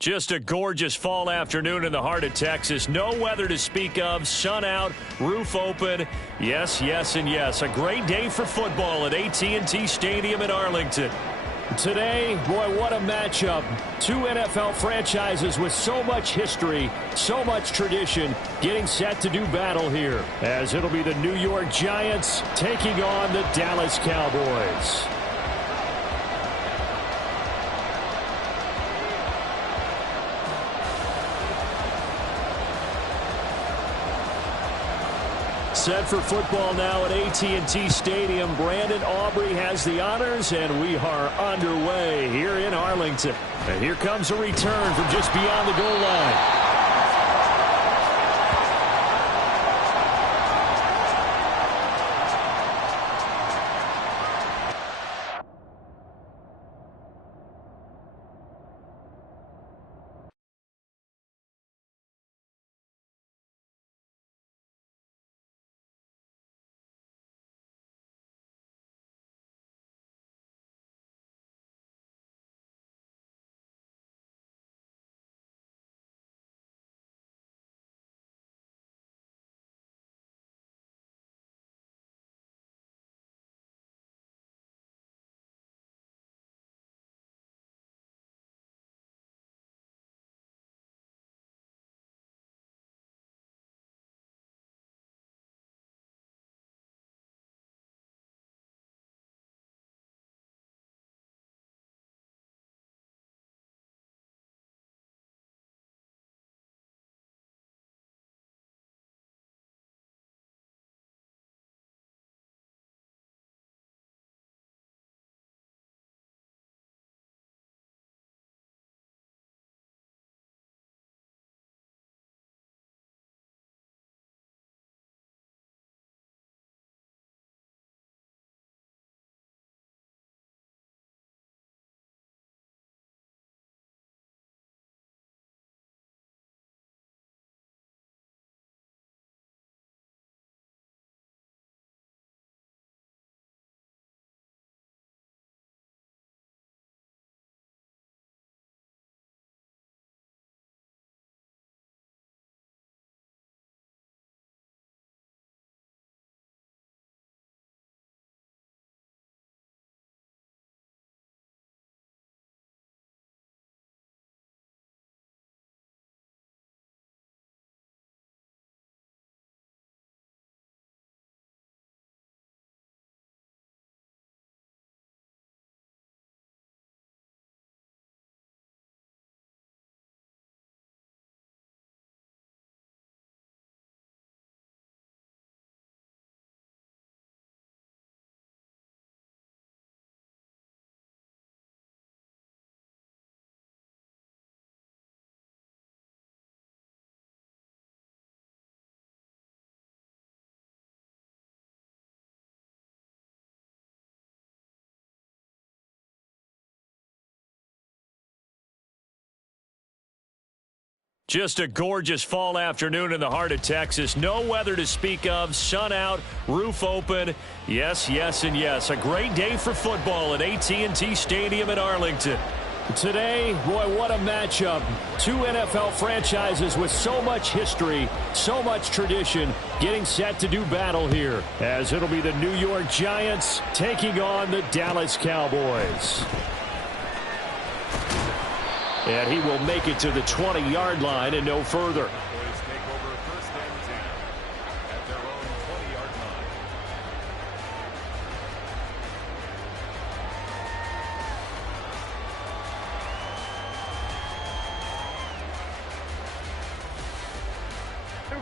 Just a gorgeous fall afternoon in the heart of Texas. No weather to speak of. Sun out, roof open. Yes, yes, and yes. A great day for football at AT&T Stadium in Arlington. Today, boy, what a matchup. Two NFL franchises with so much history, so much tradition, getting set to do battle here, as it'll be the New York Giants taking on the Dallas Cowboys. Set for football now at AT&T Stadium. Brandon Aubrey has the honors, and we are underway here in Arlington. And here comes a return from just beyond the goal line. Just a gorgeous fall afternoon in the heart of Texas. No weather to speak of. Sun out, roof open. Yes, yes, and yes. A great day for football at AT&T Stadium in Arlington. Today, boy, what a matchup. Two NFL franchises with so much history, so much tradition, getting set to do battle here, as it'll be the New York Giants taking on the Dallas Cowboys. And he will make it to the 20-yard line and no further.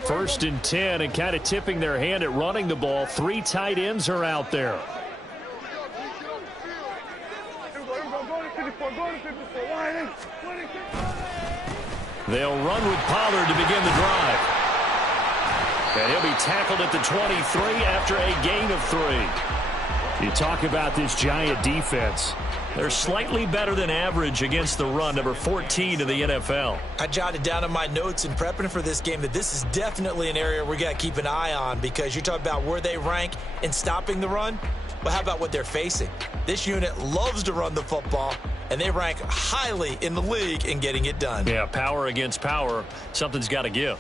First and 10, and kind of tipping their hand at running the ball. Three tight ends are out there. They'll run with Pollard to begin the drive. And he'll be tackled at the 23 after a gain of 3. You talk about this Giant defense. They're slightly better than average against the run, number 14 in the NFL. I jotted down in my notes in prepping for this game that this is definitely an area we got to keep an eye on, because you talk about where they rank in stopping the run. But how about what they're facing? This unit loves to run the football, and they rank highly in the league in getting it done. Yeah, power against power. Something's got to give.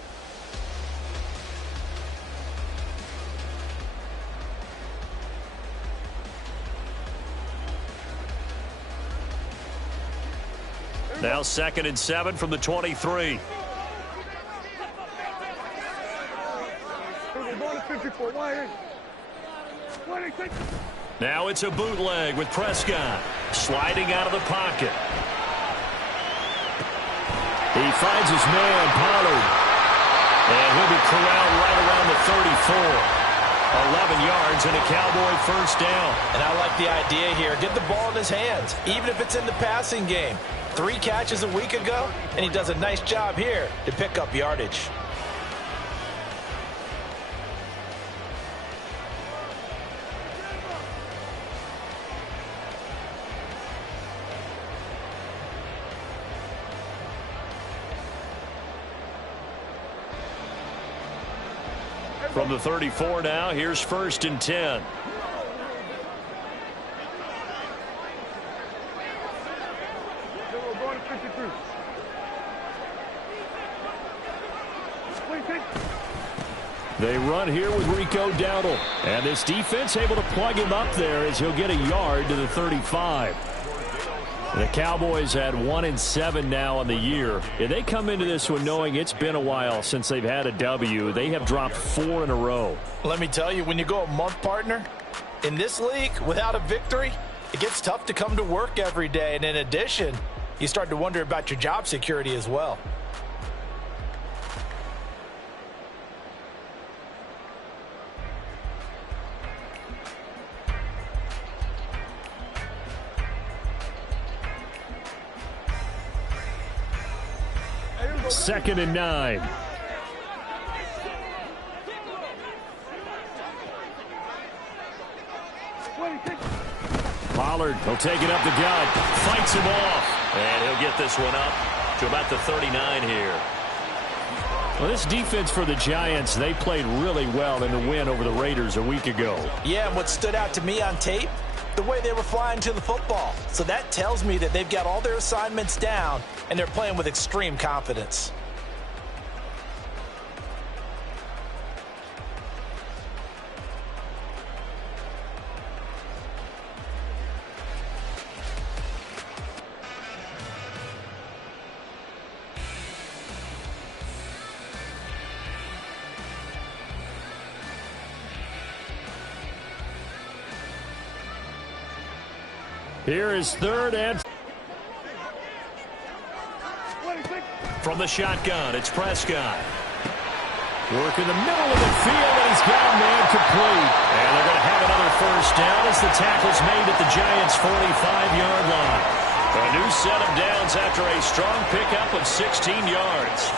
Now 2nd and 7 from the 23. Now it's a bootleg with Prescott sliding out of the pocket. He finds his man, Pollard. And he'll be corralled right around the 34. 11 yards and a Cowboy first down. And I like the idea here. Get the ball in his hands, even if it's in the passing game. 3 catches a week ago, and he does a nice job here to pick up yardage. From the 34 now, here's 1st and 10. They run here with Rico Dowdle. And this defense able to plug him up there as he'll get a yard to the 35. The Cowboys at 1-7 now on the year. If they come into this one knowing it's been a while since they've had a W, they have dropped 4 in a row. Let me tell you, when you go a month, partner, in this league, without a victory, it gets tough to come to work every day. And in addition, you start to wonder about your job security as well. Second and 9. Pollard, he'll take it up the gut, fights him off, and he'll get this one up to about the 39 here. Well, this defense for the Giants, they played really well in the win over the Raiders a week ago. Yeah, and what stood out to me on tape, the way they were flying to the football. So that tells me that they've got all their assignments down, and they're playing with extreme confidence. Here is 3rd and... From the shotgun, it's Prescott. Work in the middle of the field, and he's got a man complete. And they're going to have another first down as the tackle's made at the Giants' 45-yard line. A new set of downs after a strong pickup of 16 yards.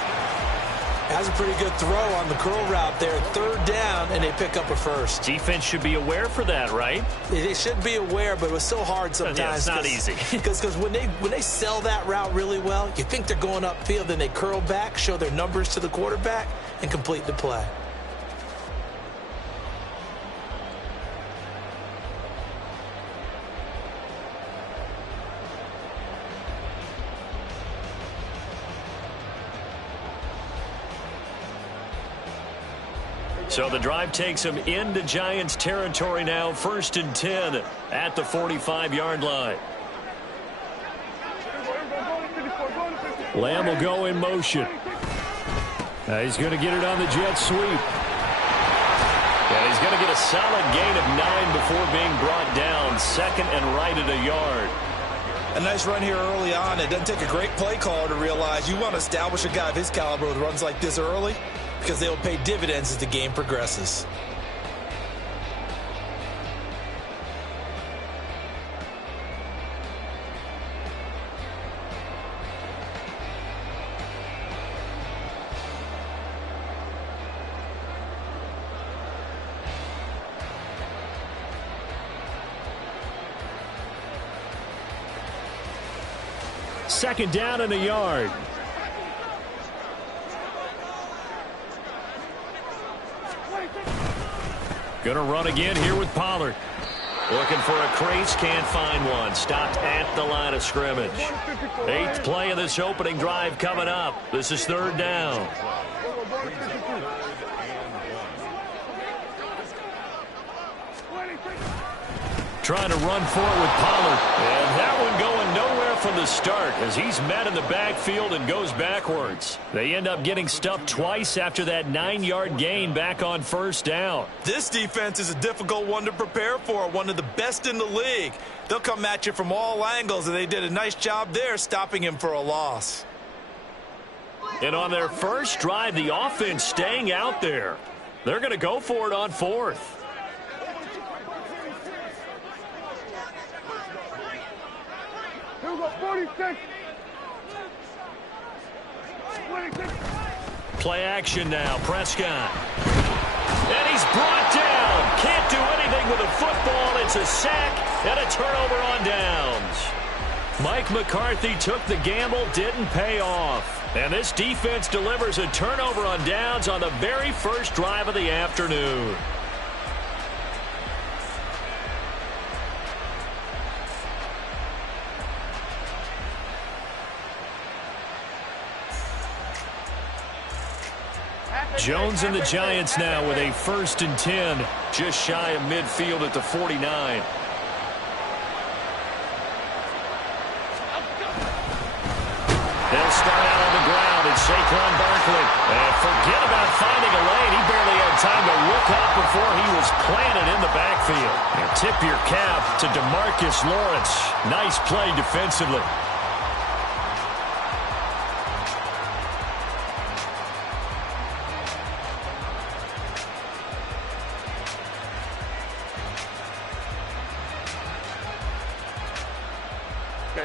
Has a pretty good throw on the curl route there. 3rd down, and they pick up a first. Defense should be aware for that, right? They should be aware, but it was so hard sometimes. Yeah, it's not easy. Because when they sell that route really well, you think they're going upfield, then they curl back, show their numbers to the quarterback, and complete the play. So the drive takes them into Giants territory now. 1st and 10 at the 45-yard line. Lamb will go in motion. He's going to get it on the jet sweep. And he's going to get a solid gain of 9 before being brought down. 2nd and right at a yard. A nice run here early on. It doesn't take a great play caller to realize you want to establish a guy of his caliber with runs like this early, because they will pay dividends as the game progresses. Second down and a yard. Going to run again here with Pollard. Looking for a crease, can't find one. Stopped at the line of scrimmage. 8th play of this opening drive coming up. This is 3rd down. Trying to run for it with Pollard. And that one going nowhere from the start as he's met in the backfield and goes backwards. They end up getting stuffed twice after that 9-yard gain back on 1st down. This defense is a difficult one to prepare for, one of the best in the league. They'll come at you from all angles, and they did a nice job there stopping him for a loss. And on their first drive, the offense staying out there. They're going to go for it on 4th. Play action now, Prescott. And he's brought down. Can't do anything with a football. It's a sack and a turnover on downs. Mike McCarthy took the gamble, didn't pay off. And this defense delivers a turnover on downs on the very first drive of the afternoon. Jones and the Giants now with a 1st and 10, just shy of midfield at the 49. They'll start out on the ground. It's Saquon Barkley. And forget about finding a lane. He barely had time to look up before he was planted in the backfield. And tip your cap to DeMarcus Lawrence. Nice play defensively.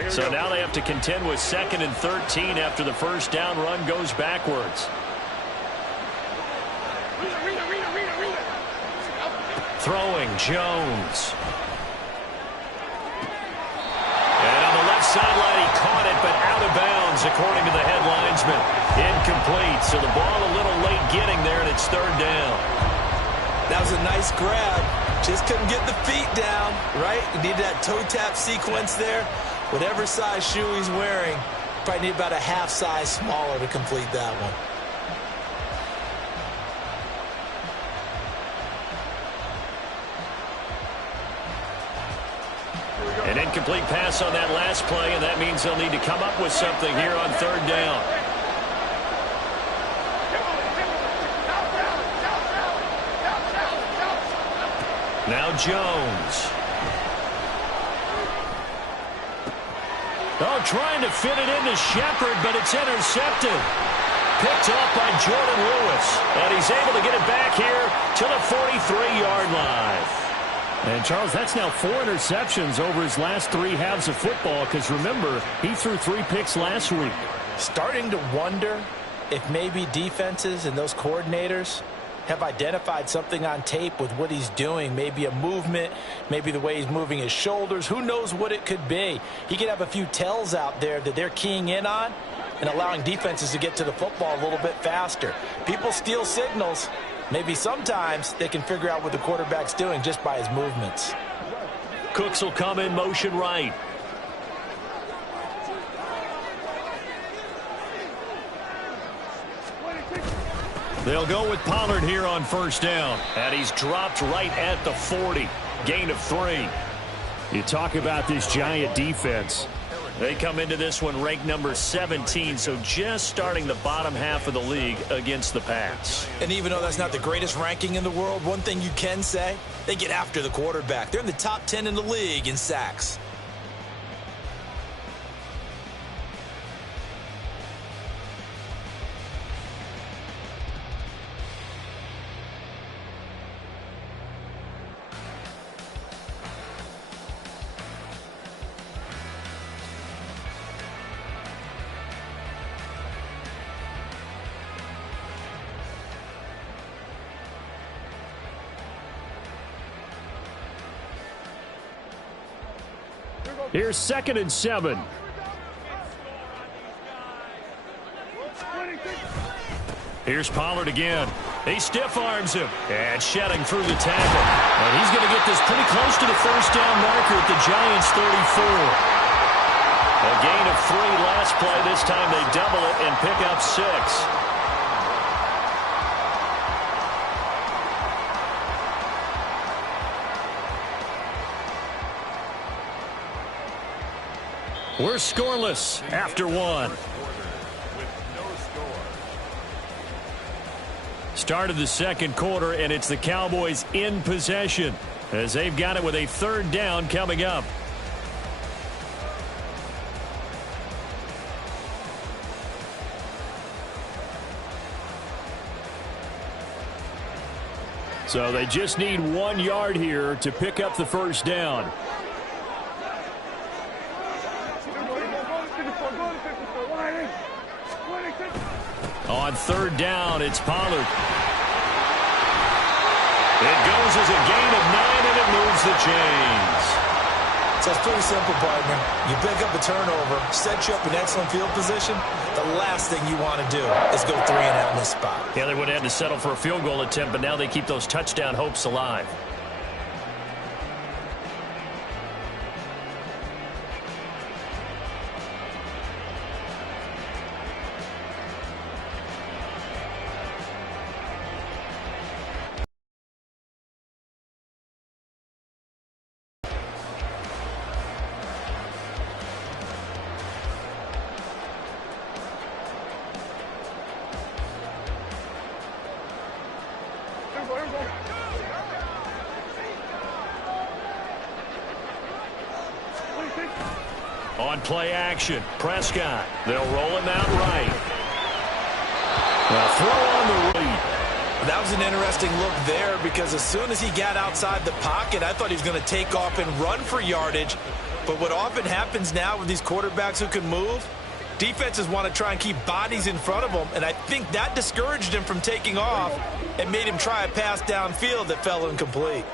So now they have to contend with 2nd and 13 after the first down run goes backwards. Throwing Jones. And on the left sideline, he caught it, but out of bounds, according to the head linesman. Incomplete, so the ball a little late getting there, and it's 3rd down. That was a nice grab. Just couldn't get the feet down, right? He needed that toe tap sequence there. Whatever size shoe he's wearing, probably need about a half size smaller to complete that one. An incomplete pass on that last play, and that means they'll need to come up with something here on 3rd down. Now Jones. Oh, trying to fit it into Shepard, but it's intercepted. Picked off by Jordan Lewis. And he's able to get it back here to the 43-yard line. And, Charles, that's now 4 interceptions over his last 3 halves of football because, remember, he threw 3 picks last week. Starting to wonder if maybe defenses and those coordinators have identified something on tape with what he's doing. Maybe a movement, maybe the way he's moving his shoulders. Who knows what it could be? He could have a few tells out there that they're keying in on and allowing defenses to get to the football a little bit faster. People steal signals. Maybe sometimes they can figure out what the quarterback's doing just by his movements. Cooks will come in motion right. They'll go with Pollard here on 1st down. And he's dropped right at the 40. Gain of 3. You talk about this Giant defense. They come into this one ranked number 17, so just starting the bottom half of the league against the pass. And even though that's not the greatest ranking in the world, one thing you can say, they get after the quarterback. They're in the top 10 in the league in sacks. Here's 2nd and 7. Here's Pollard again. He stiff arms him. And shedding through the tackle. And he's going to get this pretty close to the first down marker at the Giants' 34. A gain of 3 last play. This time they double it and pick up 6. We're scoreless after 1. Start of the second quarter, and it's the Cowboys in possession as they've got it with a 3rd down coming up. So they just need 1 yard here to pick up the first down. On 3rd down, it's Pollard. It goes as a gain of 9, and it moves the chains. So it's pretty simple, partner. You pick up a turnover, set you up in excellent field position. The last thing you want to do is go 3 and out in this spot. Yeah, they would have had to settle for a field goal attempt, but now they keep those touchdown hopes alive. On play action, Prescott. They'll roll him out right. They'll throw on the lead. That was an interesting look there because as soon as he got outside the pocket, I thought he was going to take off and run for yardage. But what often happens now with these quarterbacks who can move, defenses want to try and keep bodies in front of them, and I think that discouraged him from taking off and made him try a pass downfield that fell incomplete.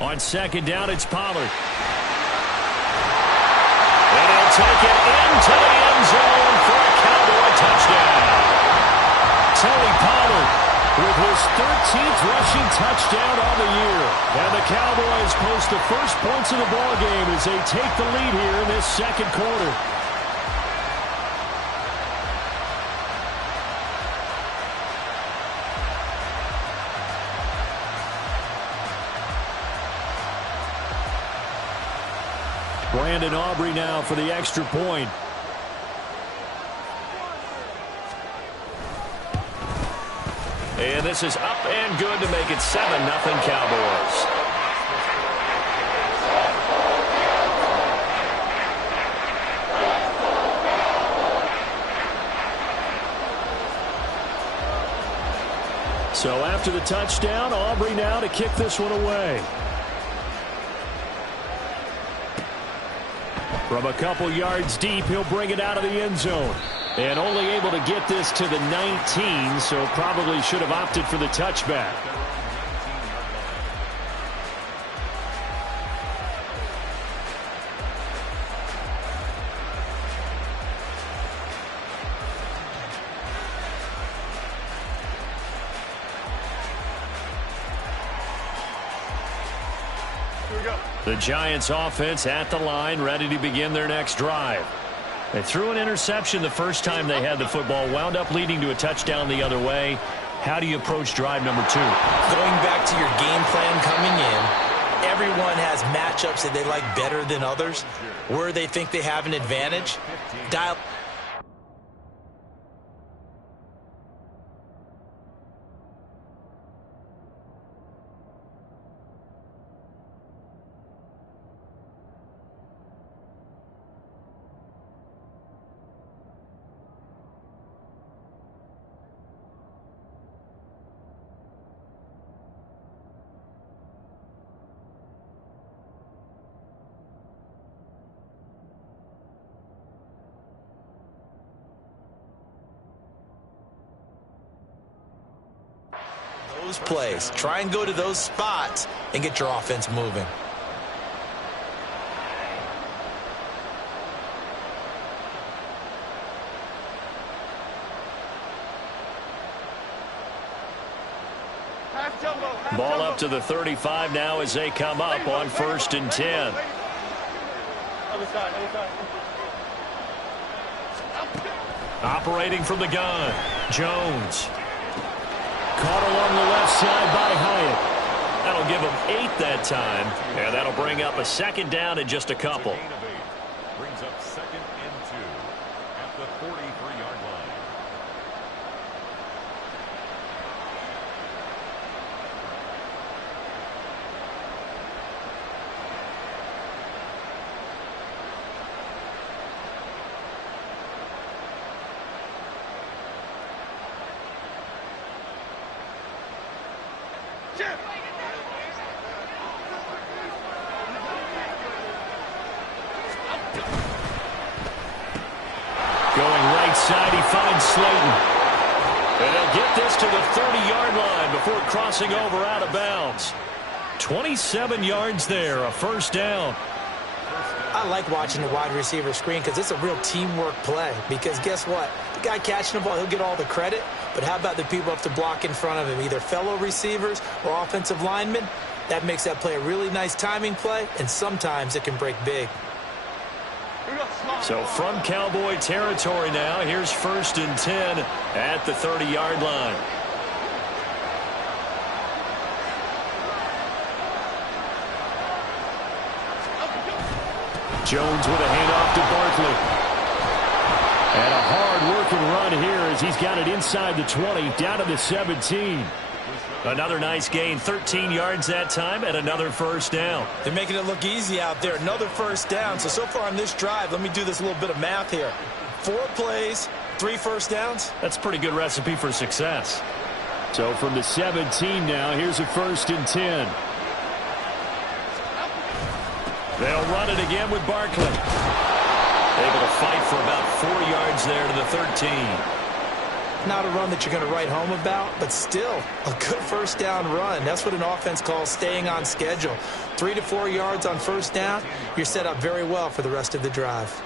On 2nd down, it's Pollard. And he'll take it into the end zone for a Cowboy touchdown. Tony Pollard with his 13th rushing touchdown on the year. And the Cowboys post the first points of the ballgame as they take the lead here in this second quarter. Brandon Aubrey now for the extra point. And this is up and good to make it 7-0 Cowboys. So after the touchdown, Aubrey now to kick this one away. From a couple yards deep, he'll bring it out of the end zone. And only able to get this to the 19, so probably should have opted for the touchback. The Giants offense at the line, ready to begin their next drive. They threw an interception the first time they had the football, wound up leading to a touchdown the other way. How do you approach drive number 2? Going back to your game plan coming in, everyone has matchups that they like better than others. Where they think they have an advantage, dial. Those plays. Try and go to those spots and get your offense moving. Ball up to the 35 now as they come up on 1st and 10. Operating from the gun, Jones. Caught along the left side by Hyatt. That'll give him 8 that time, and that'll bring up a 2nd down and just a couple. Brings up 2nd and 2 at the 43-yard line. Going right side, he finds Slayton. And he'll get this to the 30-yard line before crossing over out of bounds. 27 yards there, a 1st down. I like watching the wide receiver screen because it's a real teamwork play. Because guess what? The guy catching the ball, he'll get all the credit. But how about the people up to block in front of him, either fellow receivers or offensive linemen? That makes that play a really nice timing play, and sometimes it can break big. So from Cowboy territory now, here's 1st and 10 at the 30-yard line. Jones with a handoff to Barkley. And a hard-working run here as he's got it inside the 20, down to the 17. Another nice gain, 13 yards that time, and another 1st down. They're making it look easy out there. Another 1st down. So far on this drive, let me do this little bit of math here. 4 plays, 3 1st downs. That's a pretty good recipe for success. So from the 17 now, here's a 1st and 10. They'll run it again with Barkley. Able to fight for about 4 yards there to the 13. Not a run that you're going to write home about, but still a good 1st down run. That's what an offense calls staying on schedule. 3 to 4 yards on 1st down, you're set up very well for the rest of the drive.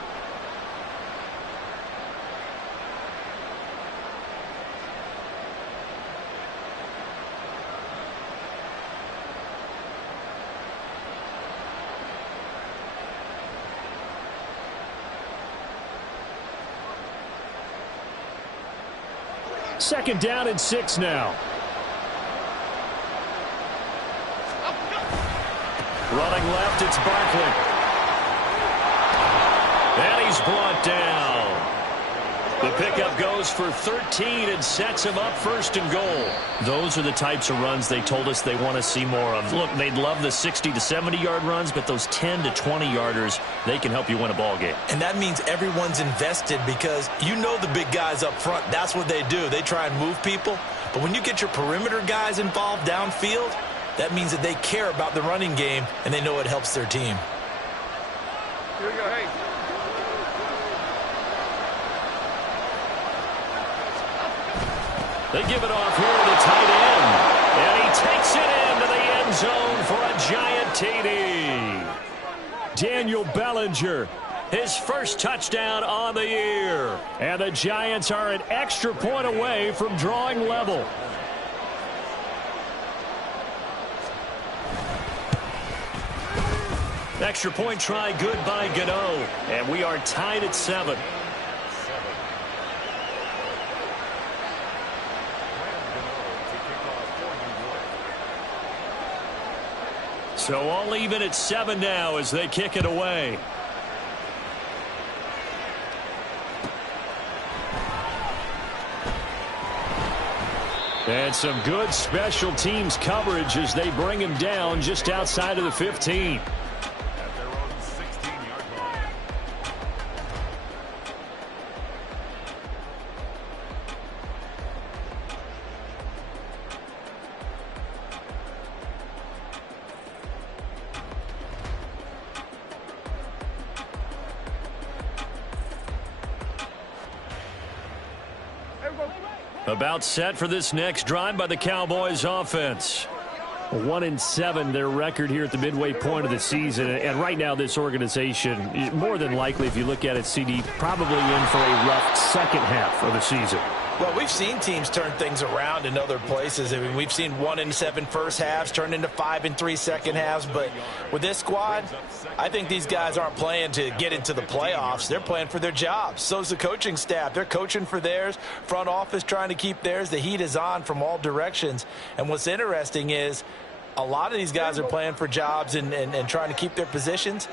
Second down and 6 now. Running left, it's Barkley. And he's brought down. The pickup goes for 13 and sets him up 1st and goal. Those are the types of runs they told us they want to see more of. Look, they'd love the 60 to 70-yard runs, but those 10 to 20-yarders, they can help you win a ball game. And that means everyone's invested because you know the big guys up front, that's what they do. They try and move people. But when you get your perimeter guys involved downfield, that means that they care about the running game and they know it helps their team. Here we go, hey. They give it off here to tight end. And he takes it into the end zone for a giant TD. Daniel Bellinger, his 1st touchdown on the year. And the Giants are an extra point away from drawing level. Extra point try good by Gano. And we are tied at 7. So all even at 7 now as they kick it away. And some good special teams coverage as they bring him down just outside of the 15. At their own 16-yard line. About set for this next drive by the Cowboys offense. 1-7 their record here at the midway point of the season, and right now this organization, more than likely if you look at it, CD, probably in for a rough second half of the season. Well, we've seen teams turn things around in other places. I mean, we've seen 1-7 first halves turn into 5-3 second halves. But with this squad, I think these guys aren't playing to get into the playoffs. They're playing for their jobs. So's the coaching staff. They're coaching for theirs. Front office trying to keep theirs. The heat is on from all directions. And what's interesting is a lot of these guys are playing for jobs and trying to keep their positions.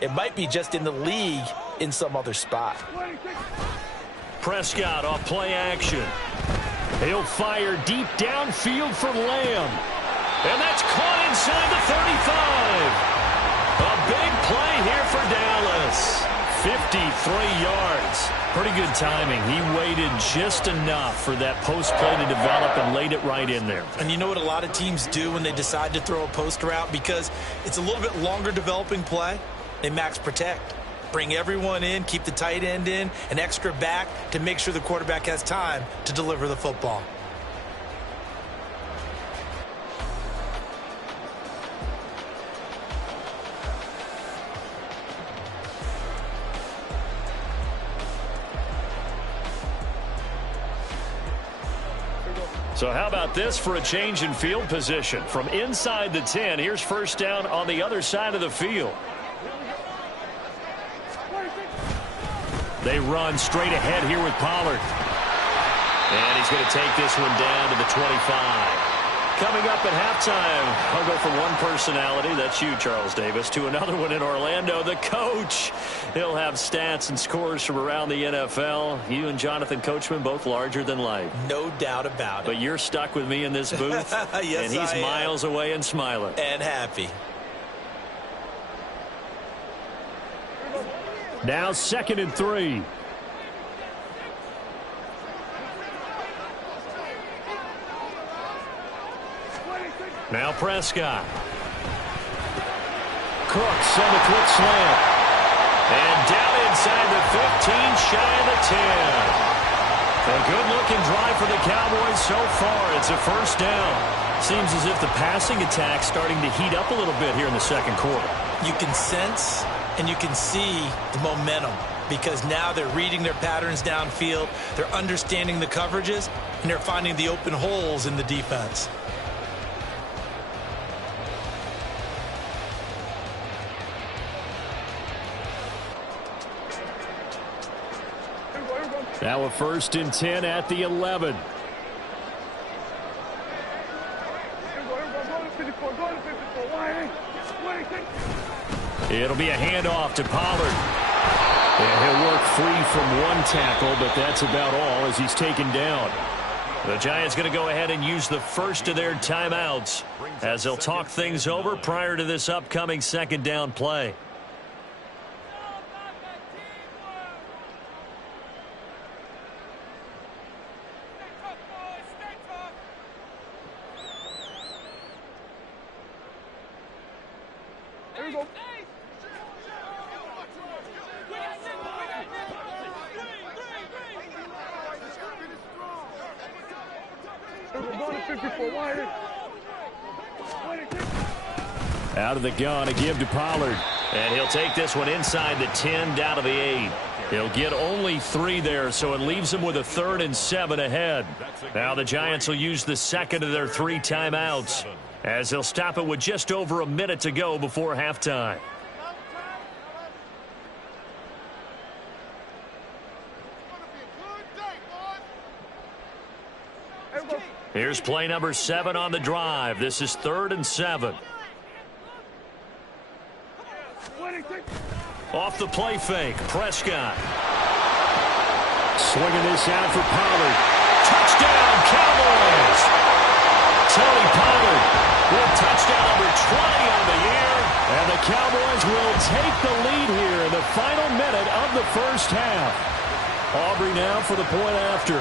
It might be just in the league in some other spot. Prescott off play action. He'll fire deep downfield for Lamb. And that's caught inside the 35. A big play here for Dallas. 53 yards. Pretty good timing. He waited just enough for that post play to develop and laid it right in there. And you know what a lot of teams do when they decide to throw a post route? Because it's a little bit longer developing play, they max protect. Bring everyone in, keep the tight end in, an extra back to make sure the quarterback has time to deliver the football. So how about this for a change in field position? From inside the 10, here's first down on the other side of the field. They run straight ahead here with Pollard. And he's going to take this one down to the 25. Coming up at halftime, I'll go from one personality, that's you, Charles Davis, to another one in Orlando, the coach. He'll have stats and scores from around the NFL. You and Jonathan Coachman, both larger than life. No doubt about it. But you're stuck with me in this booth. Yes, and he's miles away and smiling. And happy. Now 2nd and 3. Now Prescott. Cooks on the quick slant. And down inside the 15, shy of the 10. A good-looking drive for the Cowboys so far. It's a first down. Seems as if the passing attack's starting to heat up a little bit here in the second quarter. You can sense and you can see the momentum because now they're reading their patterns downfield, they're understanding the coverages, and they're finding the open holes in the defense. Now a 1st and 10 at the 11. It'll be a handoff to Pollard. And he'll work free from one tackle, but that's about all as he's taken down. The Giants going to go ahead and use the first of their timeouts as they'll talk things over prior to this upcoming second down play. Out of the gun, a give to Pollard. And he'll take this one inside the 10, down to the 8. He'll get only 3 there, so it leaves him with a 3rd and 7 ahead. Now the Giants will use the second of their 3 timeouts as they'll stop it with just over a minute to go before halftime. Here's play number 7 on the drive. This is 3rd and 7. Off the play fake, Prescott. Swinging this out for Pollard. Touchdown, Cowboys! Tony Pollard with touchdown number 20 on the year. And the Cowboys will take the lead here in the final minute of the first half. Aubrey now for the point after.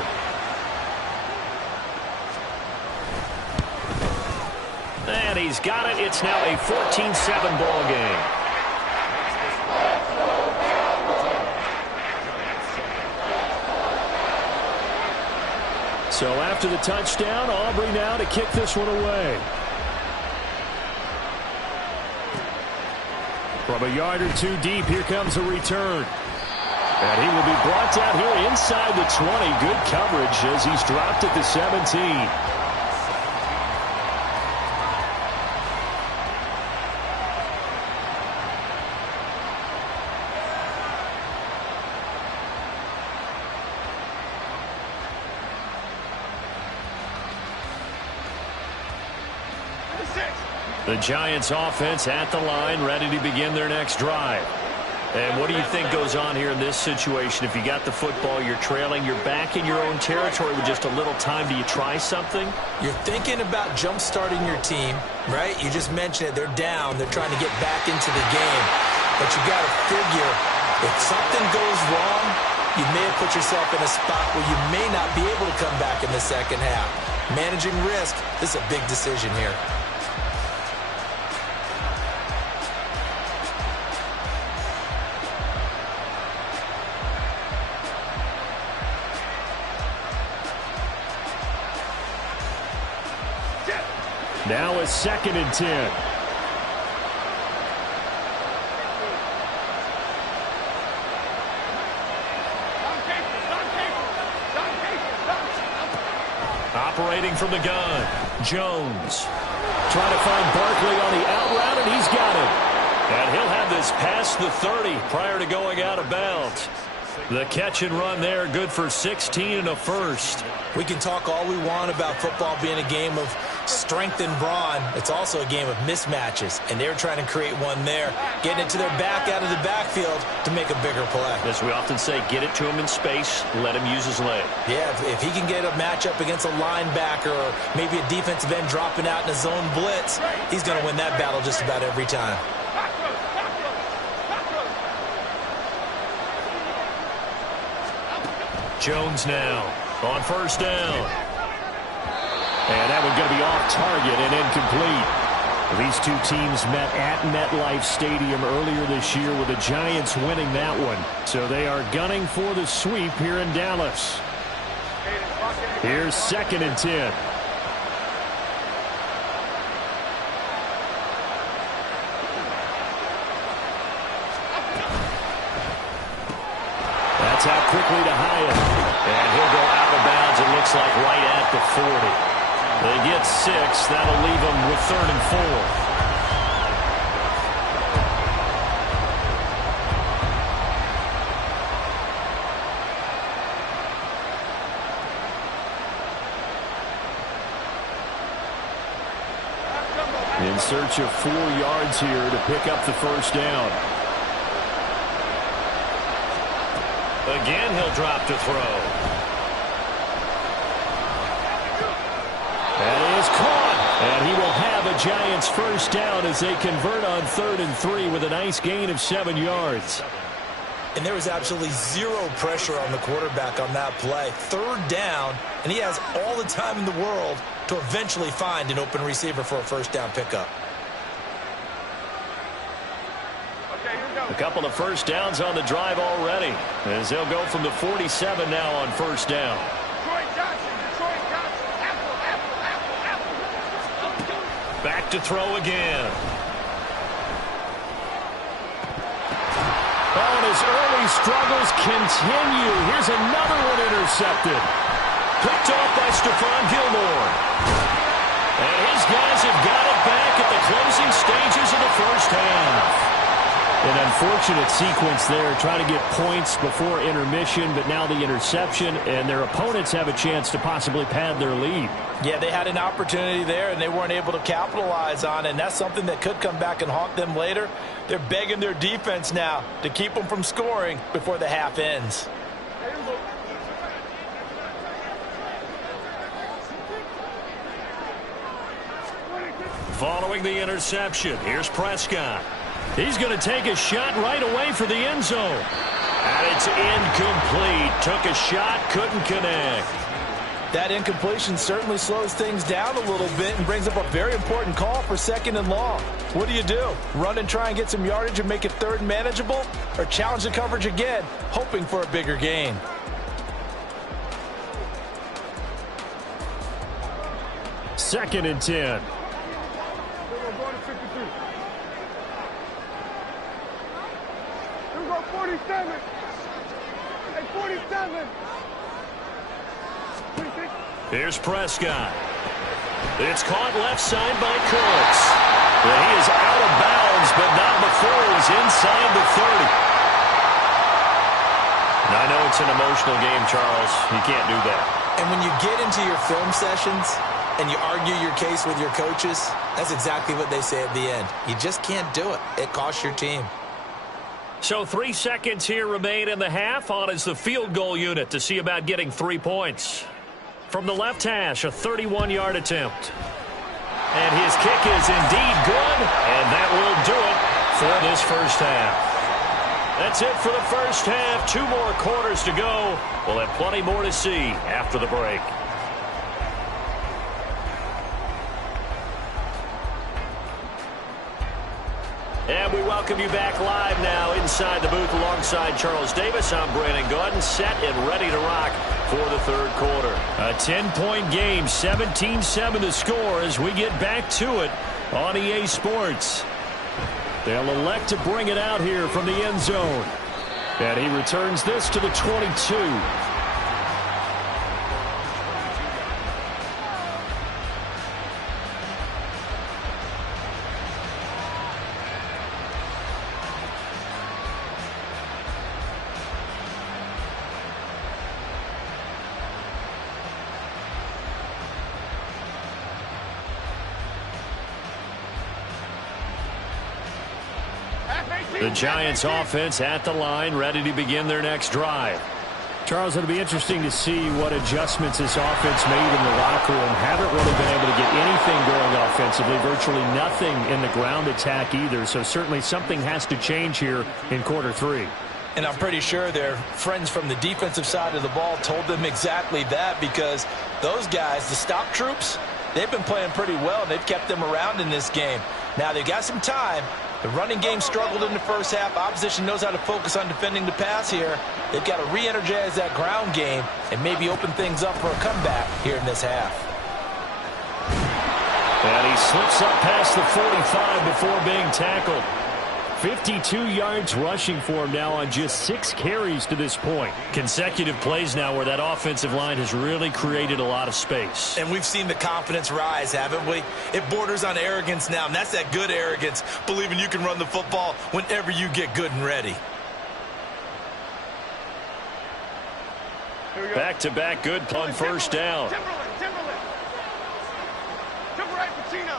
And he's got it. It's now a 14-7 ball game. So after the touchdown, Aubrey now to kick this one away. From a yard or two deep, here comes a return. And he will be brought down here inside the 20. Good coverage as he's dropped at the 17. The Giants offense at the line, ready to begin their next drive. And what do you think goes on here in this situation? If you got the football, you're trailing, you're back in your own territory with just a little time. Do you try something? You're thinking about jump-starting your team, right? You just mentioned it. They're down. They're trying to get back into the game. But you got to figure, if something goes wrong, you may have put yourself in a spot where you may not be able to come back in the second half. Managing risk, this is a big decision here. Now a 2nd and 10. Operating from the gun, Jones. Trying to find Barkley on the out route, and he's got it. And he'll have this past the 30 prior to going out of bounds. The catch and run there, good for 16 and a first. We can talk all we want about football being a game of strength and brawn. It's also a game of mismatches, and they're trying to create one there, getting it to their back out of the backfield to make a bigger play. As we often say, get it to him in space, let him use his leg. Yeah, if he can get a matchup against a linebacker or maybe a defensive end dropping out in a zone blitz, he's going to win that battle just about every time. Jones now on first down. And that one going to be off target and incomplete. These two teams met at MetLife Stadium earlier this year with the Giants winning that one. So they are gunning for the sweep here in Dallas. Here's 2nd and 10. That's out quickly to Hyatt. And he'll go out of bounds, it looks like, right at the 40. They get 6. That'll leave them with 3rd and 4. In search of 4 yards here to pick up the first down. Again, he'll drop to throw. That is caught. And he will have a Giants first down as they convert on 3rd and 3 with a nice gain of 7 yards. And there was absolutely zero pressure on the quarterback on that play. 3rd down, and he has all the time in the world to eventually find an open receiver for a first down pickup. A couple of first downs on the drive already, as they'll go from the 47 now on first down. Back to throw again. Oh, and his early struggles continue. Here's another one intercepted. Picked off by Stephon Gilmore. And his guys have got it back at the closing stages of the first half. An unfortunate sequence there, trying to get points before intermission, but now the interception, and their opponents have a chance to possibly pad their lead. Yeah, they had an opportunity there, and they weren't able to capitalize on it, and that's something that could come back and haunt them later. They're begging their defense now to keep them from scoring before the half ends. Following the interception, here's Prescott. He's going to take a shot right away for the end zone. And it's incomplete. Took a shot, couldn't connect. That incompletion certainly slows things down a little bit and brings up a very important call for 2nd and long. What do? Run and try and get some yardage and make it 3rd and manageable? Or challenge the coverage again, hoping for a bigger gain? Second and 10. 47. Here's Prescott. It's caught left side by Cooks. But he is out of bounds, but not before he's inside the 30. I know it's an emotional game, Charles. You can't do that. And when you get into your film sessions and you argue your case with your coaches, that's exactly what they say at the end. You just can't do it. It costs your team. So 3 seconds here remain in the half. On is the field goal unit to see about getting 3 points. From the left hash, a 31-yard attempt. And his kick is indeed good, and that will do it for this first half. That's it for the first half. 2 more quarters to go. We'll have plenty more to see after the break. And we welcome you back live now inside the booth alongside Charles Davis. I'm Brandon Gaudin, set and ready to rock for the third quarter. A 10-point game, 17-7 the score as we get back to it on EA Sports. They'll elect to bring it out here from the end zone. And he returns this to the 22. The Giants offense at the line, ready to begin their next drive. Charles, it'll be interesting to see what adjustments this offense made in the locker room. Haven't really been able to get anything going offensively, virtually nothing in the ground attack either. So certainly something has to change here in quarter 3. And I'm pretty sure their friends from the defensive side of the ball told them exactly that, because those guys, the stop troops, they've been playing pretty well. They've kept them around in this game. Now they've got some time. The running game struggled in the first half. Opposition knows how to focus on defending the pass here. They've got to re-energize that ground game and maybe open things up for a comeback here in this half. And he slips up past the 45 before being tackled. 52 yards rushing for him now on just 6 carries to this point. Consecutive plays now where that offensive line has really created a lot of space. And we've seen the confidence rise, haven't we? It borders on arrogance now, and that's that good arrogance, believing you can run the football whenever you get good and ready. Back-to-back good on first down. Timberland. Jump right, Pacino.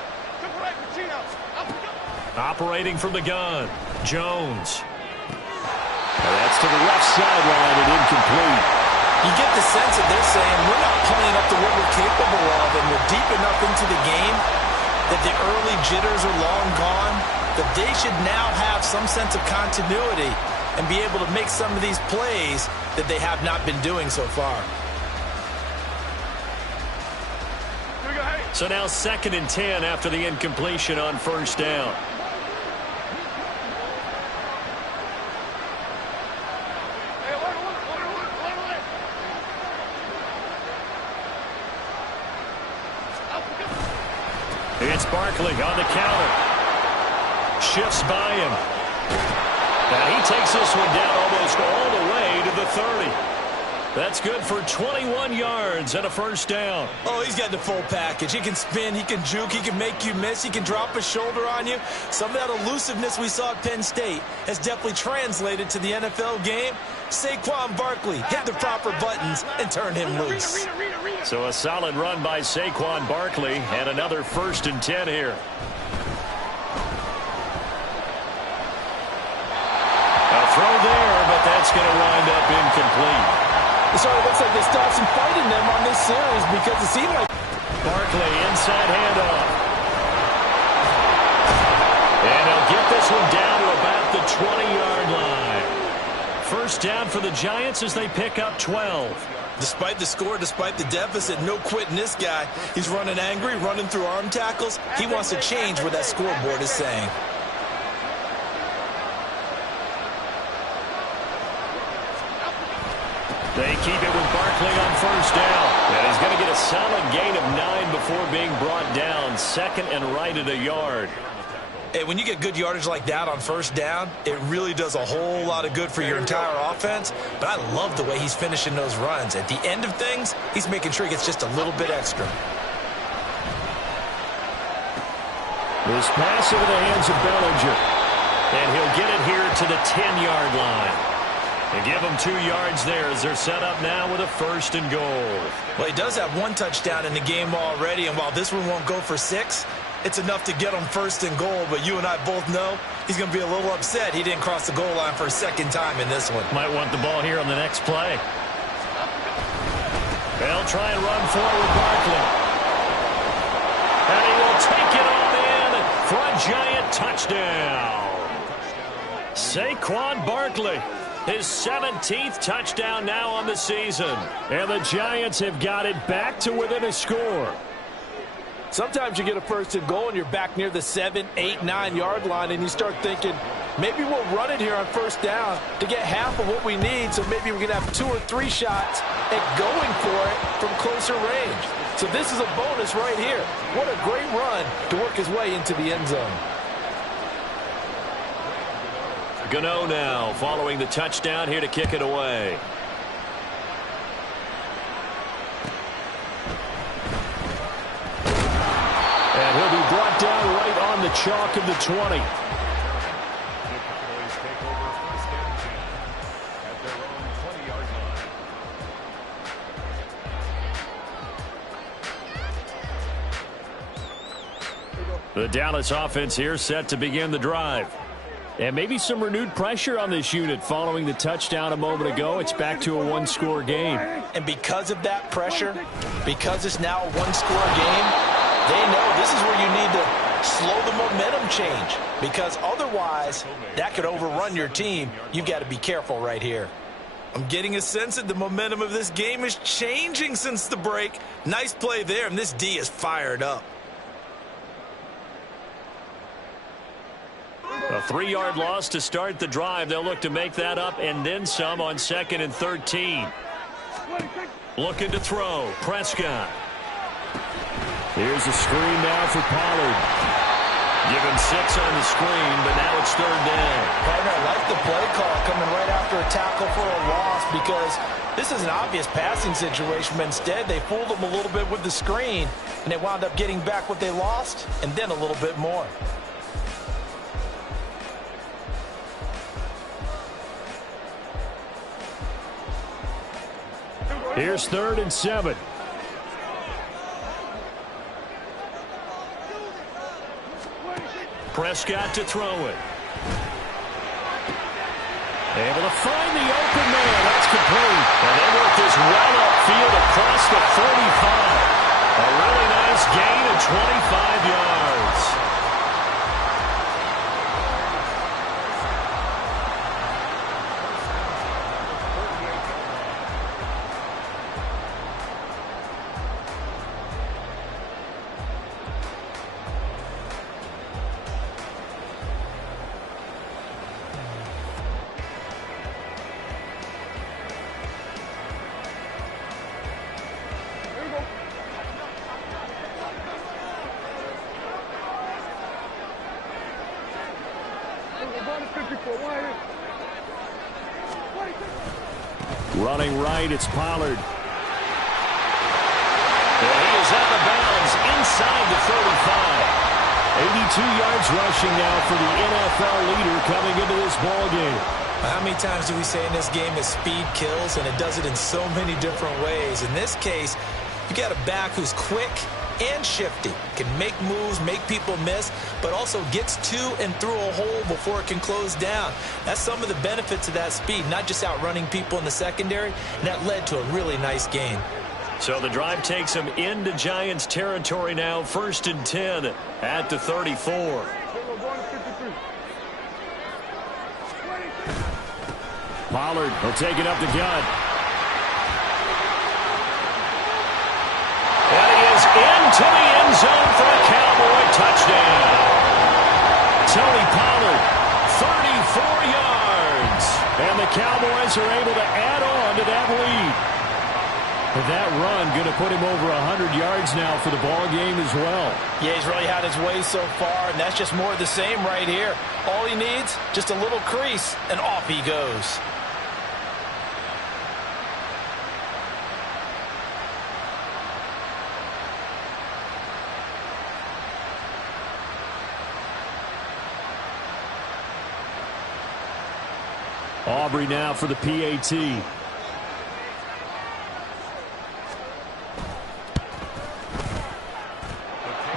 Operating from the gun, Jones. That's to the left sideline and incomplete. You get the sense that they're saying we're not playing up to what we're capable of, and we're deep enough into the game that the early jitters are long gone, that they should now have some sense of continuity and be able to make some of these plays that they have not been doing so far. So now 2nd and 10 after the incompletion on first down. It's Barkley on the counter. Shifts by him. And he takes this one down almost all the way to the 30. That's good for 21 yards and a first down. Oh, he's got the full package. He can spin, he can juke, he can make you miss, he can drop a shoulder on you. Some of that elusiveness we saw at Penn State has definitely translated to the NFL game. Saquon Barkley hit the proper buttons and turn him loose. So a solid run by Saquon Barkley and another 1st and 10 here. A throw there, but that's going to wind up incomplete. So it looks like they still have some fight in them on this series, because it seemed like Barkley inside handoff. And he'll get this one down to about the 20-yard line. First down for the Giants as they pick up 12. despite the score, despite the deficit, no quitting this guy. He's running angry, running through arm tackles. He wants to change what that scoreboard is saying. They keep it with Barkley on first down. And he's going to get a solid gain of 9 before being brought down. Second and right at a yard. Hey, when you get good yardage like that on first down, it really does a whole lot of good for your entire offense. But I love the way he's finishing those runs. At the end of things, he's making sure he gets just a little bit extra. This pass into the hands of Bellinger. And he'll get it here to the 10-yard line. And give them 2 yards there as they're set up now with a 1st and goal. Well, he does have 1 touchdown in the game already, and while this one won't go for 6, it's enough to get him 1st and goal. But you and I both know he's going to be a little upset he didn't cross the goal line for a 2nd time in this one. Might want the ball here on the next play. They'll try and run forward Barkley. And he will take it on in for a Giant touchdown. Saquon Barkley, his 17th touchdown now on the season. And the Giants have got it back to within a score. Sometimes you get a 1st and goal and you're back near the 7, 8, 9 yard line and you start thinking, maybe we'll run it here on 1st down to get half of what we need, so maybe we can have 2 or 3 shots at going for it from closer range. So this is a bonus right here. What a great run to work his way into the end zone. Gano now following the touchdown here to kick it away. And he'll be brought down right on the chalk of the 20. The Cowboys take over 1st and 10 at their own 20-yard line. The Dallas offense here set to begin the drive. And maybe some renewed pressure on this unit following the touchdown a moment ago. It's back to a 1-score game. And because of that pressure, because it's now a 1-score game, they know this is where you need to slow the momentum change, because otherwise that could overrun your team. You've got to be careful right here. I'm getting a sense that the momentum of this game is changing since the break. Nice play there, and this D is fired up. A 3-yard loss to start the drive. They'll look to make that up and then some on 2nd and 13. Looking to throw. Prescott. Here's a screen now for Pollard. Give him 6 on the screen, but now it's 3rd down. Partner, I like the play call coming right after a tackle for a loss, because this is an obvious passing situation, but instead they fooled them a little bit with the screen, and they wound up getting back what they lost and then a little bit more. Here's 3rd and 7. Prescott to throw it. Able to find the open man. That's complete. And they work this well upfield across the 45. A really nice gain of 25 yards. Running right, it's Pollard. And he is out of bounds inside the 35. 82 yards rushing now for the NFL leader coming into this ballgame. How many times do we say in this game that speed kills, and it does it in so many different ways? In this case, you got a back who's quick and shifty, can make moves, make people miss, but also gets to and through a hole before it can close down. That's some of the benefits of that speed, not just outrunning people in the secondary, and that led to a really nice gain. So the drive takes him into Giants territory now, 1st and 10 at the 34. Pollard will take it up the gut. And he is into the end zone for a Cowboy touchdown. Tony Pollard, 34 yards. And the Cowboys are able to add on to that lead. That run going to put him over 100 yards now for the ball game as well. Yeah, he's really had his way so far, and that's just more of the same right here. All he needs, just a little crease, and off he goes. Aubrey now for the PAT.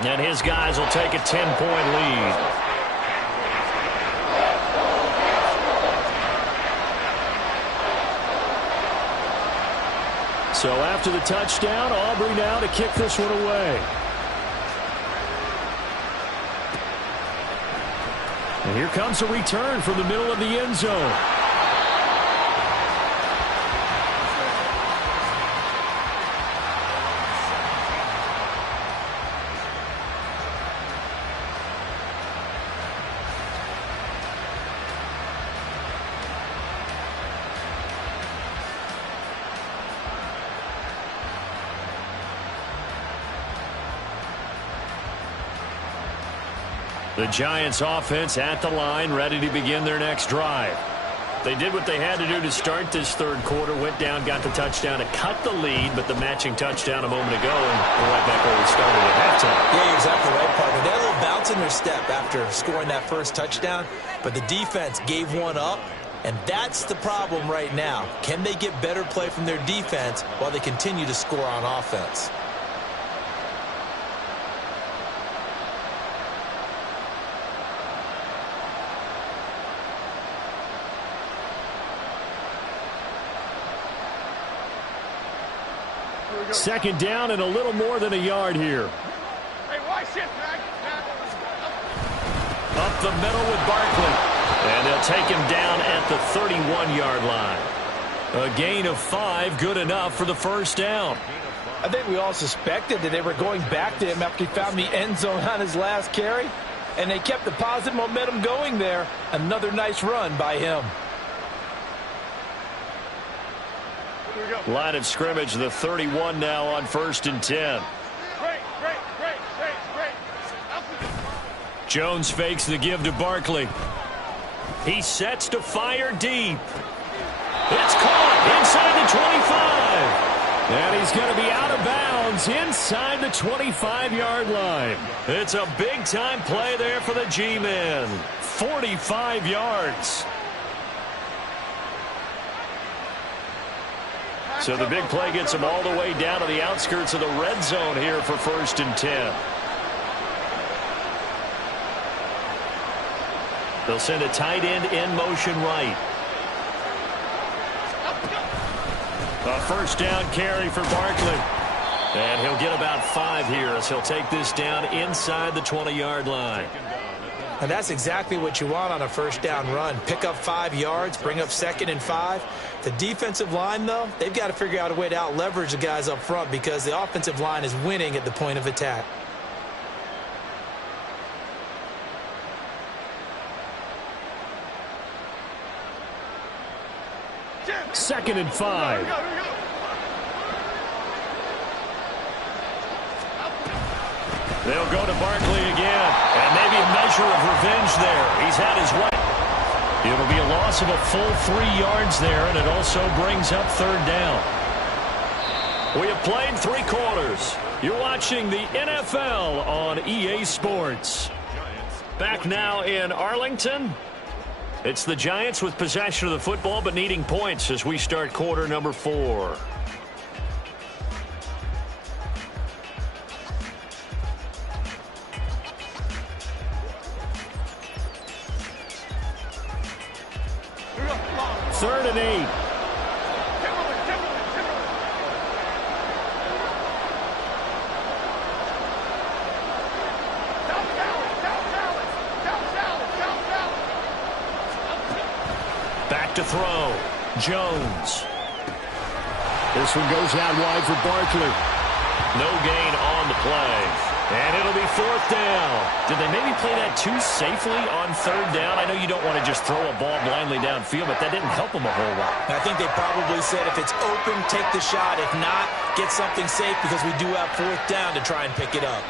And his guys will take a 10-point lead. So after the touchdown, Aubrey now to kick this one away. And here comes a return from the middle of the end zone. The Giants offense at the line, ready to begin their next drive. They did what they had to do to start this third quarter, went down, got the touchdown to cut the lead, but the matching touchdown a moment ago, and we're right back where we started at halftime. Yeah, you're exactly right, partner. They had a little bounce in their step after scoring that first touchdown, but the defense gave one up, and that's the problem right now. Can they get better play from their defense while they continue to score on offense? Second down and a little more than a yard here. Hey, watch it, man. Up the middle with Barkley. And they'll take him down at the 31-yard line. A gain of 5, good enough for the first down. I think we all suspected that they were going back to him after he found the end zone on his last carry, and they kept the positive momentum going there. Another nice run by him. Line of scrimmage, the 31 now on 1st and 10. Great. Jones fakes the give to Barkley. He sets to fire deep. It's caught inside the 25. And he's going to be out of bounds inside the 25-yard line. It's a big-time play there for the G-men. 45 yards. So the big play gets him all the way down to the outskirts of the red zone here for 1st and 10. They'll send a tight end in motion right. A first down carry for Barkley. And he'll get about 5 here as he'll take this down inside the 20-yard line. And that's exactly what you want on a first down run. Pick up 5 yards, bring up 2nd and 5. The defensive line, though, they've got to figure out a way to out-leverage the guys up front because the offensive line is winning at the point of attack. Second and 5. They'll go to Barkley again. And maybe a measure of revenge there. He's had his way. It'll be a loss of a full 3 yards there, and it also brings up 3rd down. We have played 3 quarters. You're watching the NFL on EA Sports. Back now in Arlington. It's the Giants with possession of the football, but needing points as we start quarter number 4. Third and 8. Back to throw. Jones. This one goes out wide for Barkley. No gain on the play. And it'll be fourth down. Did they maybe play that too safely on third down? I know you don't want to just throw a ball blindly downfield, but that didn't help them a whole lot. I think they probably said if it's open, take the shot. If not, get something safe because we do have fourth down to try and pick it up.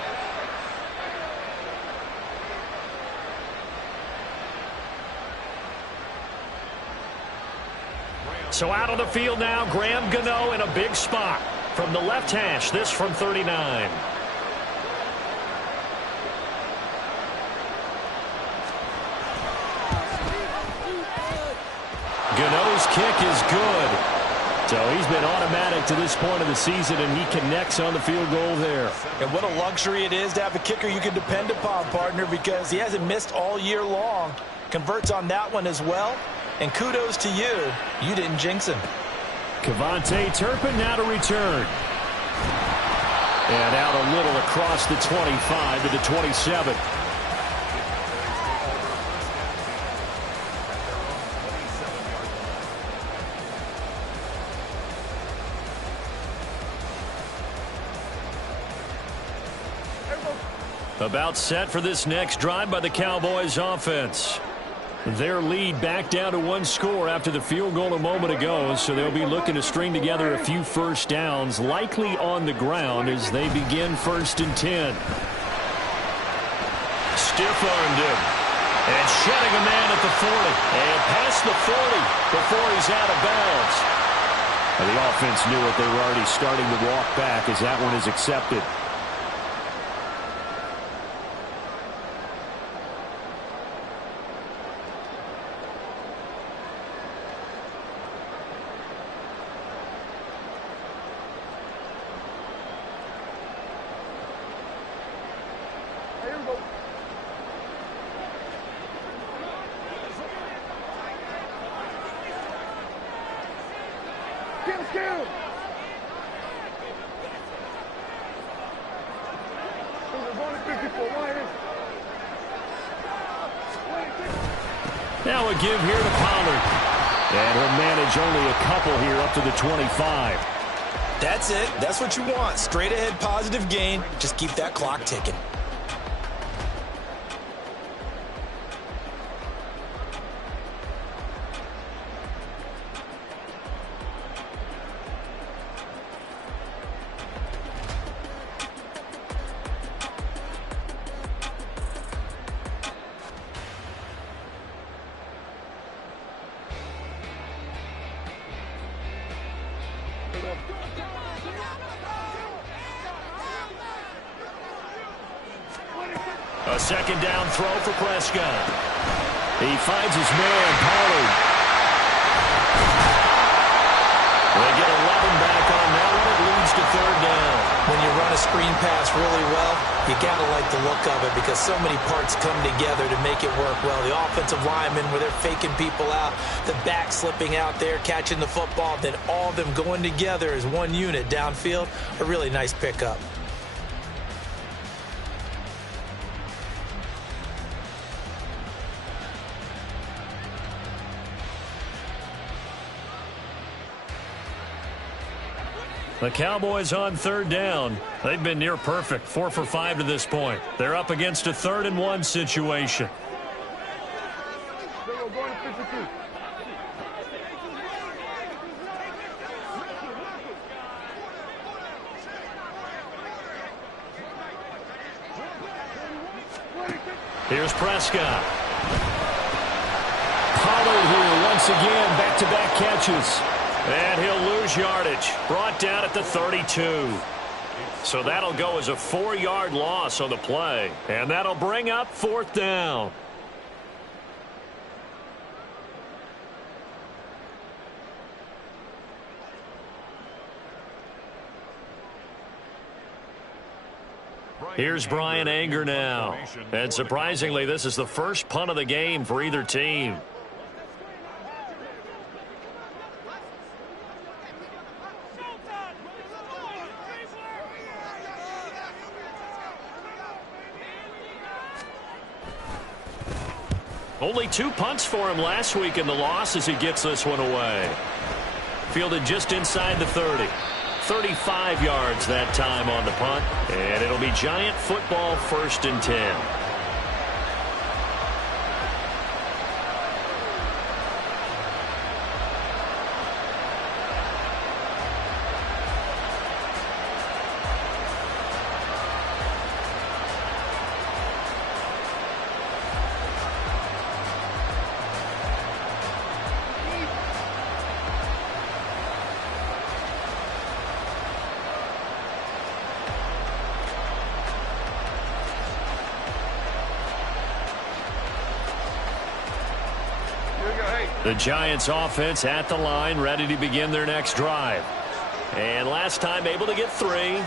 So out on the field now, Graham Gano in a big spot. From the left hash, this from 39. Gano's kick is good. So he's been automatic to this point of the season, and he connects on the field goal there. And what a luxury it is to have a kicker you can depend upon, partner, because he hasn't missed all year long. Converts on that one as well. And kudos to you. You didn't jinx him. KaVontae Turpin now to return. And out a little across the 25 to the 27. About set for this next drive by the Cowboys offense. Their lead back down to one score after the field goal a moment ago, so they'll be looking to string together a few first downs, likely on the ground as they begin 1st and 10. Stiff-armed him. And shedding a man at the 40. And past the 40 before he's out of bounds. And the offense knew it. They were already starting to walk back as that one is accepted. Now a give here to Pollard. And he'll manage only a couple here up to the 25. That's it. That's what you want. Straight ahead positive gain. Just keep that clock ticking. A second down throw for Prescott. He finds his man, Pollard. They get 11 back on that one. It leads to third down. When you run a screen pass really well, you got to like the look of it because so many parts come together to make it work well. The offensive linemen, where they're faking people out, the back slipping out there, catching the football, then all of them going together as one unit downfield. A really nice pickup. The Cowboys on third down. They've been near perfect, 4 for 5 to this point. They're up against a 3rd and 1 situation. Here's Prescott. Pollard here once again, back-to-back catches. And he'll lose yardage. Brought down at the 32. So that'll go as a 4-yard loss on the play. And that'll bring up 4th down. Here's Bryan Anger now. And surprisingly, this is the first punt of the game for either team. Only 2 punts for him last week in the loss as he gets this one away. Fielded just inside the 30. 35 yards that time on the punt. And it'll be Giant football, 1st and 10. The Giants offense at the line, ready to begin their next drive. And last time able to get 3.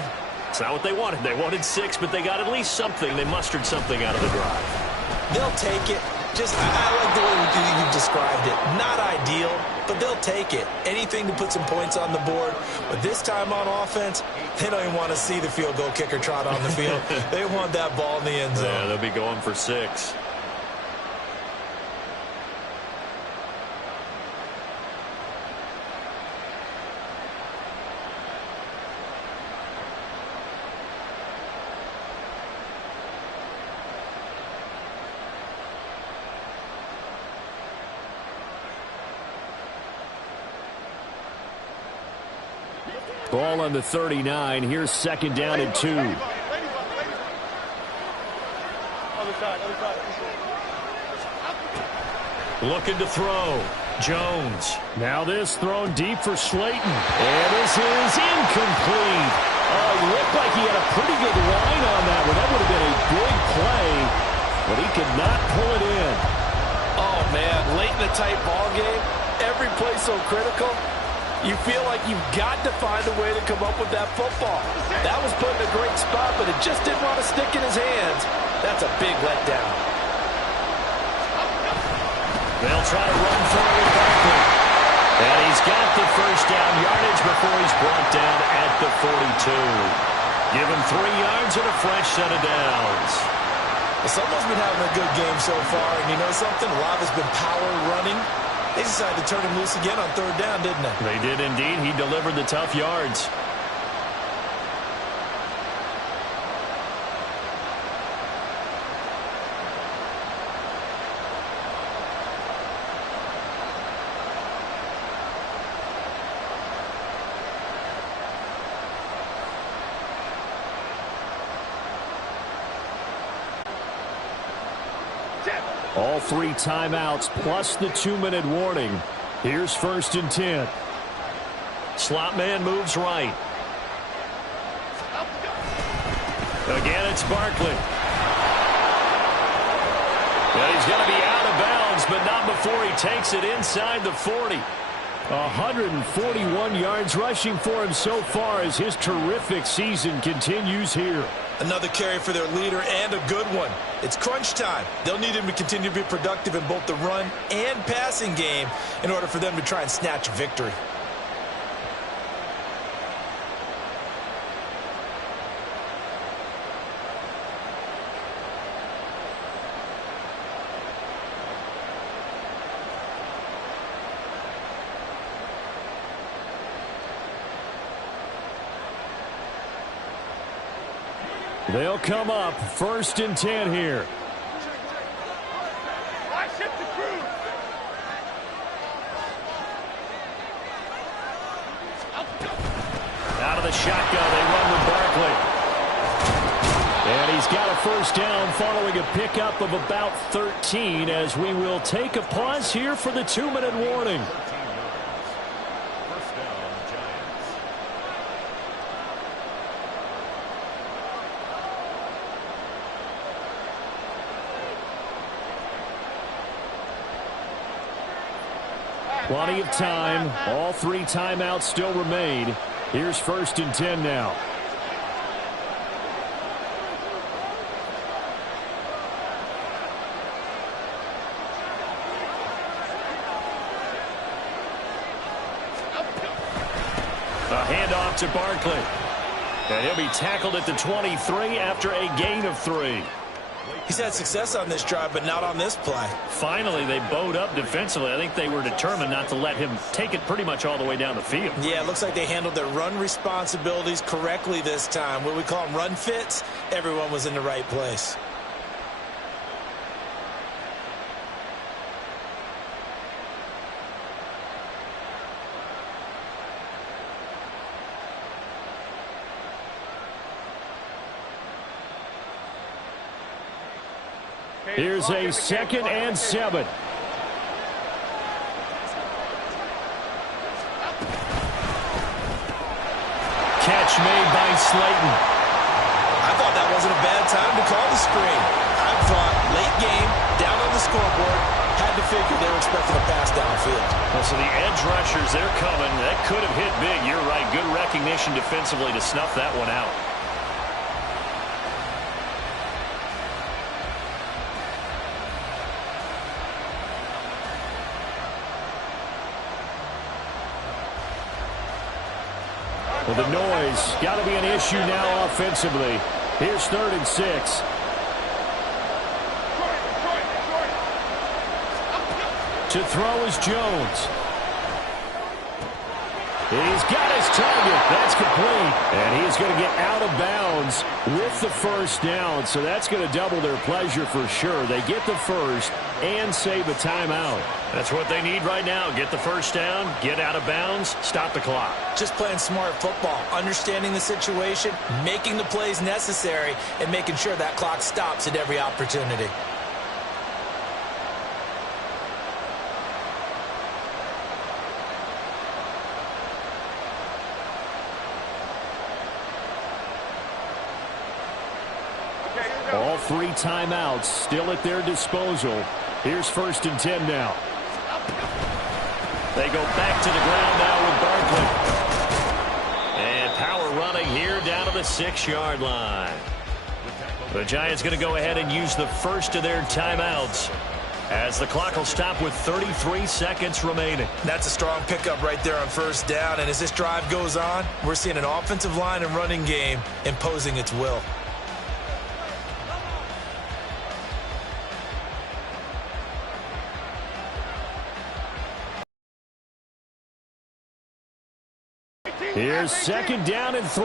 It's not what they wanted. They wanted 6, but they got at least something. They mustered something out of the drive. They'll take it. I like the way you described it. Not ideal, but they'll take it. Anything to put some points on the board. But this time on offense, they don't even want to see the field goal kicker trot on the field. They want that ball in the end zone. Yeah, they'll be going for 6. Ball on the 39. Here's 2nd down and 2. Looking to throw. Jones. Now this thrown deep for Slayton. And this is incomplete. Oh, he looked like he had a pretty good line on that one. That would have been a big play, but he could not pull it in. Oh, man, late in the tight ball game, every play so critical. You feel like you've got to find a way to come up with that football. That was put in a great spot, but it just didn't want to stick in his hands. That's a big letdown. They'll try to run for it with Barkley. And he's got the 1st down yardage before he's brought down at the 42. Give him 3 yards and a fresh set of downs. Someone's been having a good game so far, and you know something? A lot has been power running. They decided to turn him loose again on 3rd down, didn't they? They did indeed. He delivered the tough yards. All 3 timeouts plus the 2-minute warning. Here's 1st and 10. Slot man moves right. Again, it's Barkley. Well, he's going to be out of bounds, but not before he takes it inside the 40. 141 yards rushing for him so far as his terrific season continues here. Another carry for their leader, and a good one. It's crunch time. They'll need him to continue to be productive in both the run and passing game in order for them to try and snatch victory. They'll come up 1st and 10 here. Out of the shotgun, they run with Barkley. And he's got a 1st down following a pickup of about 13 as we will take a pause here for the 2-minute warning. Plenty of time. All 3 timeouts still remain. Here's 1st and 10 now. A handoff to Barkley. And he'll be tackled at the 23 after a gain of 3. He's had success on this drive, but not on this play. Finally, they bowed up defensively. I think they were determined not to let him take it pretty much all the way down the field. Yeah, it looks like they handled their run responsibilities correctly this time. What we call them run fits, everyone was in the right place. Here's a 2nd and 7. Catch made by Slayton. I thought that wasn't a bad time to call the screen. I thought late game, down on the scoreboard, had to figure they were expecting a pass downfield. Well, so the edge rushers, they're coming. That could have hit big. You're right. Good recognition defensively to snuff that one out. Well, the noise got to be an issue now offensively. Here's 3rd and 6. To throw is Jones. He's got his target. That's complete. And he's going to get out of bounds with the first down. So that's going to double their pleasure for sure. They get the first and save a timeout. That's what they need right now. Get the first down, get out of bounds, stop the clock. Just playing smart football, understanding the situation, making the plays necessary, and making sure that clock stops at every opportunity. All 3 timeouts still at their disposal. Here's 1st and 10 now. They go back to the ground now with Barkley. And power running here down to the 6-yard line. The Giants going to go ahead and use the first of their timeouts as the clock will stop with 33 seconds remaining. That's a strong pickup right there on first down. And as this drive goes on, we're seeing an offensive line and running game imposing its will. Here's 2nd down and 3.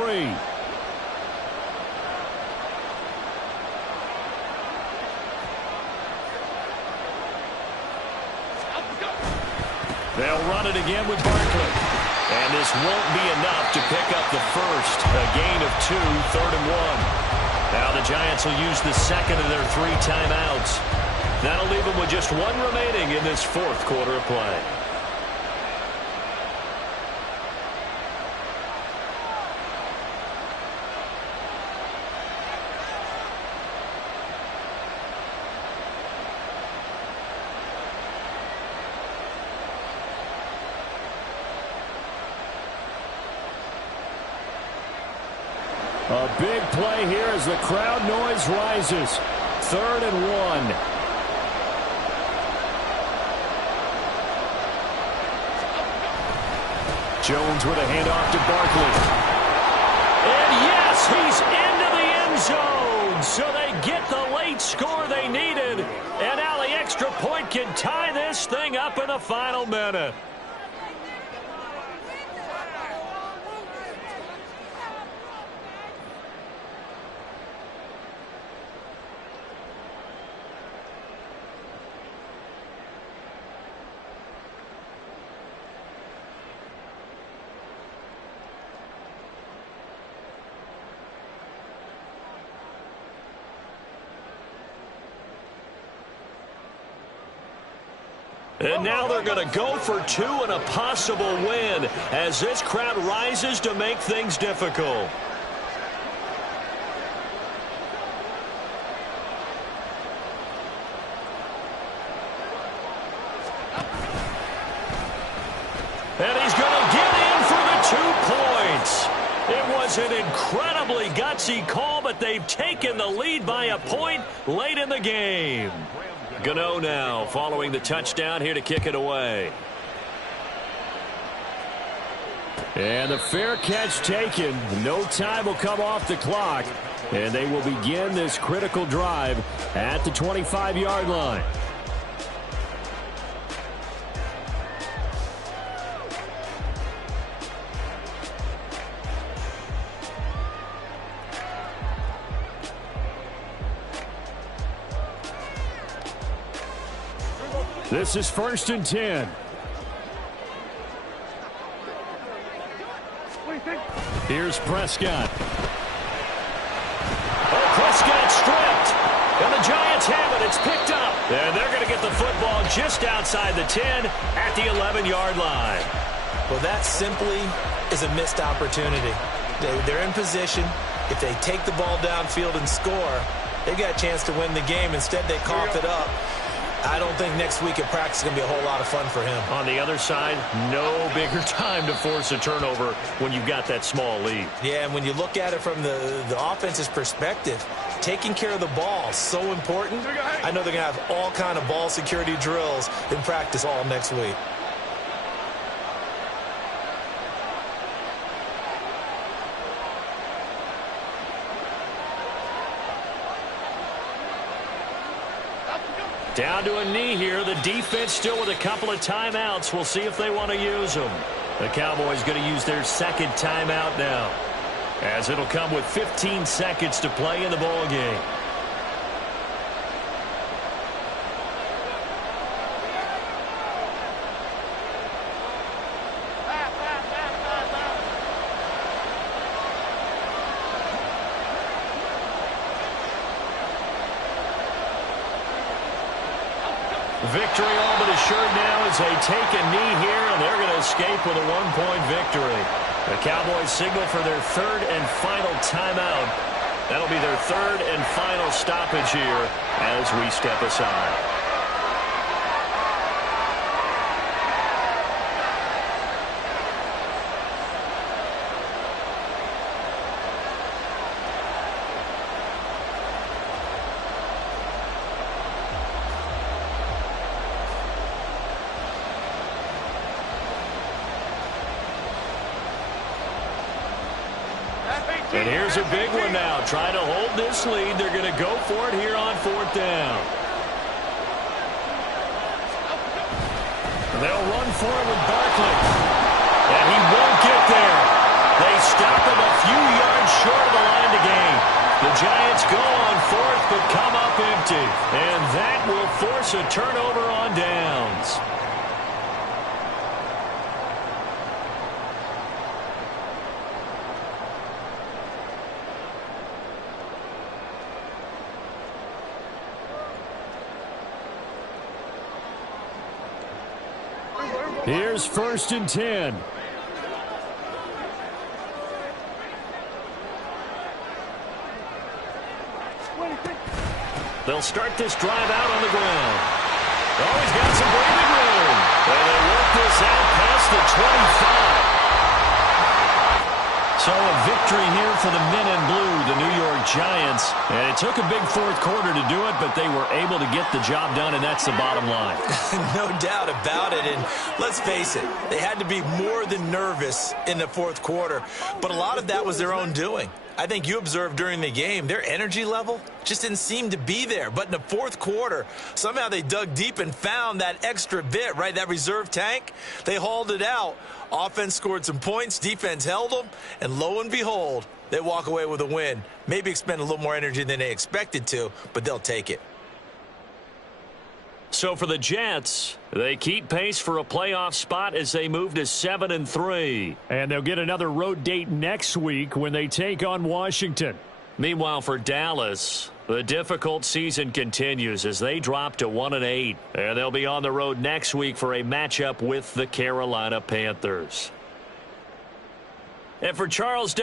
They'll run it again with Barkley. And this won't be enough to pick up the first. A gain of 2, 3rd and 1. Now the Giants will use the second of their 3 timeouts. That'll leave them with just 1 remaining in this 4th quarter of play. A big play here as the crowd noise rises. 3rd and 1. Jones with a handoff to Barkley. And yes, he's into the end zone. So they get the late score they needed. And now the extra point can tie this thing up in the final minute. And now they're going to go for 2 and a possible win as this crowd rises to make things difficult. And he's going to get in for the 2 points. It was an incredibly gutsy call, but they've taken the lead by a point late in the game. Gano now following the touchdown here to kick it away. And the fair catch taken. No time will come off the clock. And they will begin this critical drive at the 25-yard line. This is 1st and 10. Here's Prescott. Oh, Prescott stripped. And the Giants have it. It's picked up. And they're going to get the football just outside the 10 at the 11-yard line. Well, that simply is a missed opportunity. They're in position. If they take the ball downfield and score, they've got a chance to win the game. Instead, they cough it up. I don't think next week at practice is going to be a whole lot of fun for him. On the other side, no bigger time to force a turnover when you've got that small lead. Yeah, and when you look at it from the offense's perspective, taking care of the ball is so important. I know they're going to have all kind of ball security drills in practice all next week. Down to a knee here. The defense still with a couple of timeouts. We'll see if they want to use them. The Cowboys going to use their second timeout now, as it'll come with 15 seconds to play in the ball game. Victory all but assured now as they take a knee here, and they're going to escape with a one-point victory. The Cowboys signal for their third and final timeout. That'll be their third and final stoppage here as we step aside. And here's a big one now. Trying to hold this lead. They're going to go for it here on 4th down. They'll run for it with Barkley. And he won't get there. They stop him a few yards short of the line to gain. The Giants go on 4th but come up empty. And that will force a turnover on downs. Here's 1st and 10. They'll start this drive out on the ground. Oh, he's got some breathing room. And they work this out past the 25. So a victory here for the men in blue, the New York Giants. And it took a big 4th quarter to do it, but they were able to get the job done, and that's the bottom line. No doubt about it. And let's face it, they had to be more than nervous in the 4th quarter. But a lot of that was their own doing. I think you observed during the game, their energy level just didn't seem to be there. But in the 4th quarter, somehow they dug deep and found that extra bit, right? That reserve tank. They hauled it out. Offense scored some points. Defense held them. And lo and behold, they walk away with a win. Maybe expend a little more energy than they expected to, but they'll take it. So for the Jets, they keep pace for a playoff spot as they move to 7-3. And they'll get another road date next week when they take on Washington. Meanwhile, for Dallas, the difficult season continues as they drop to 1-8. And they'll be on the road next week for a matchup with the Carolina Panthers. And for Charles